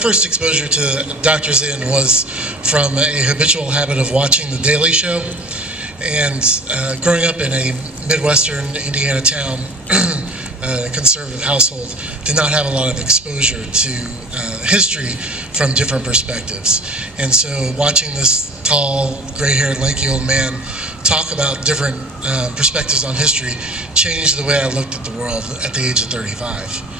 first exposure to Dr. Zinn was from a habitual habit of watching The Daily Show, and growing up in a Midwestern Indiana town, conservative household, did not have a lot of exposure to history from different perspectives. And so watching this tall, gray-haired, lanky old man talk about different perspectives on history changed the way I looked at the world at the age of 35.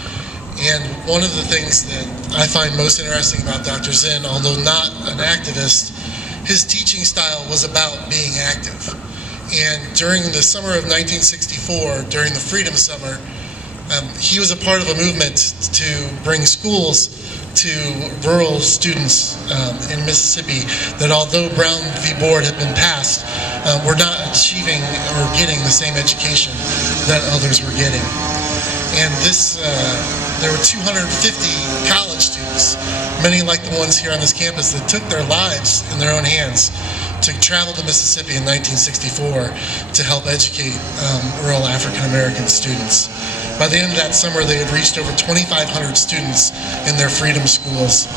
And one of the things that I find most interesting about Dr. Zinn, although not an activist, his teaching style was about being active. And during the summer of 1964, during the Freedom Summer, he was a part of a movement to bring schools to rural students in Mississippi that, although Brown v. Board had been passed, were not achieving or getting the same education that others were getting. And this, there were 250 college students, many like the ones here on this campus, that took their lives in their own hands to travel to Mississippi in 1964 to help educate rural African American students. By the end of that summer, they had reached over 2,500 students in their freedom schools.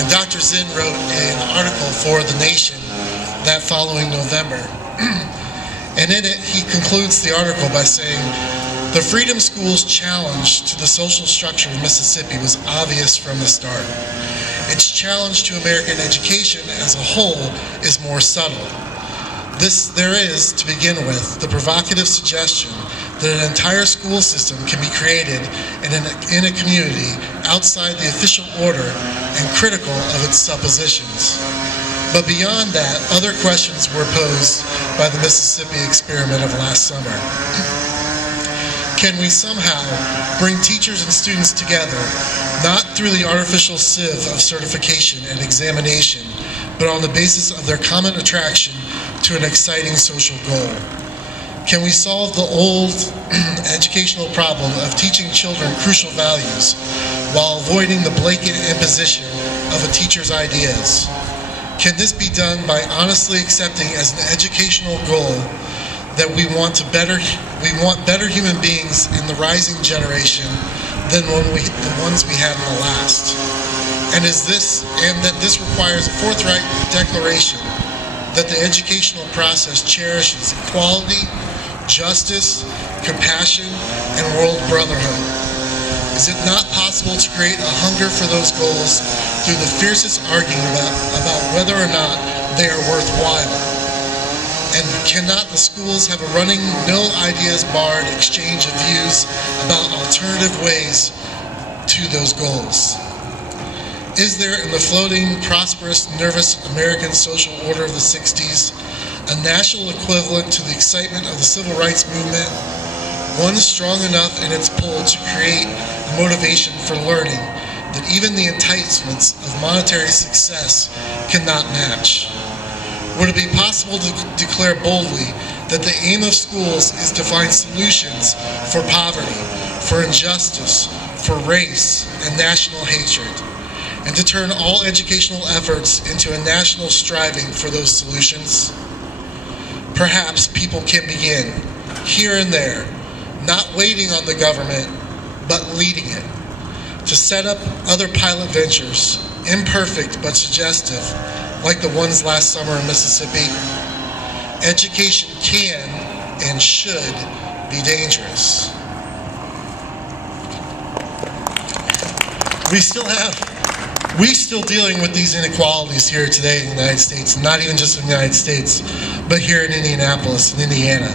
And Dr. Zinn wrote an article for The Nation that following November. And in it, he concludes the article by saying, "The freedom schools' challenge to the social structure of Mississippi was obvious from the start. Its challenge to American education as a whole is more subtle. There is, to begin with, the provocative suggestion that an entire school system can be created in a community outside the official order and critical of its suppositions. But beyond that, other questions were posed by the Mississippi experiment of last summer. Can we somehow bring teachers and students together, not through the artificial sieve of certification and examination, but on the basis of their common attraction to an exciting social goal? Can we solve the old educational problem of teaching children crucial values while avoiding the blanket imposition of a teacher's ideas? Can this be done by honestly accepting as an educational goal that we want better human beings in the rising generation than the ones we had in the last? And that this requires a forthright declaration that the educational process cherishes equality, justice, compassion, and world brotherhood? Is it not possible to create a hunger for those goals through the fiercest arguing about whether or not they are worthwhile? And cannot the schools have a running, no ideas barred exchange of views about alternative ways to those goals? Is there in the floating, prosperous, nervous American social order of the 60s a national equivalent to the excitement of the civil rights movement, one strong enough in its pull to create a motivation for learning that even the enticements of monetary success cannot match? Would it be possible to declare boldly that the aim of schools is to find solutions for poverty, for injustice, for race, and national hatred, and to turn all educational efforts into a national striving for those solutions? Perhaps people can begin, here and there, not waiting on the government, but leading it, to set up other pilot ventures, imperfect but suggestive, like the ones last summer in Mississippi. Education can and should be dangerous. We're still dealing with these inequalities here today in the United States, not even just in the United States, but here in Indianapolis and Indiana.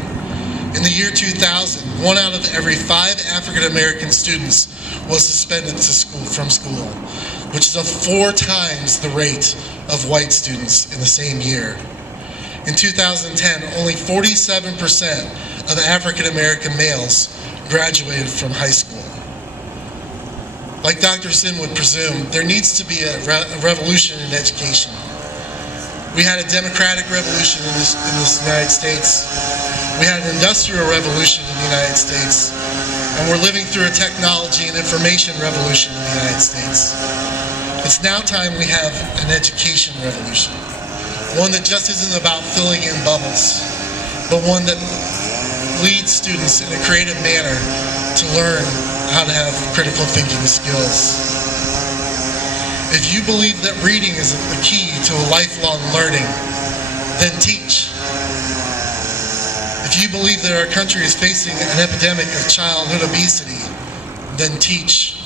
In the year 2000, 1 out of every 5 African American students was suspended from school, which is 4 times the rate of white students in the same year. In 2010, only 47% of African American males graduated from high school. Like Dr. Zinn would presume, there needs to be a revolution in education. We had a democratic revolution in this United States. We had an industrial revolution in the United States. And we're living through a technology and information revolution in the United States. It's now time we have an education revolution. One that just isn't about filling in bubbles, but one that leads students in a creative manner to learn how to have critical thinking skills. If you believe that reading is the key to lifelong learning, then teach. If you believe that our country is facing an epidemic of childhood obesity, then teach.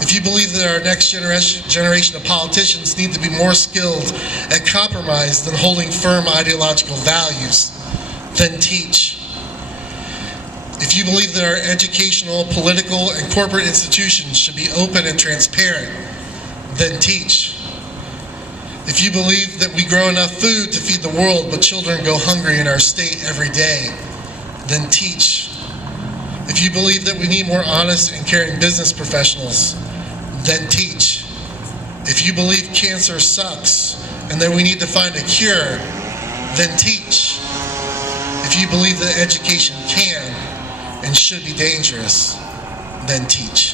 If you believe that our next generation of politicians need to be more skilled at compromise than holding firm ideological values, then teach. If you believe that our educational, political, and corporate institutions should be open and transparent, then teach. If you believe that we grow enough food to feed the world but children go hungry in our state every day, then teach. If you believe that we need more honest and caring business professionals, then teach. If you believe cancer sucks and that we need to find a cure, then teach. If you believe that education can and should be dangerous, then teach.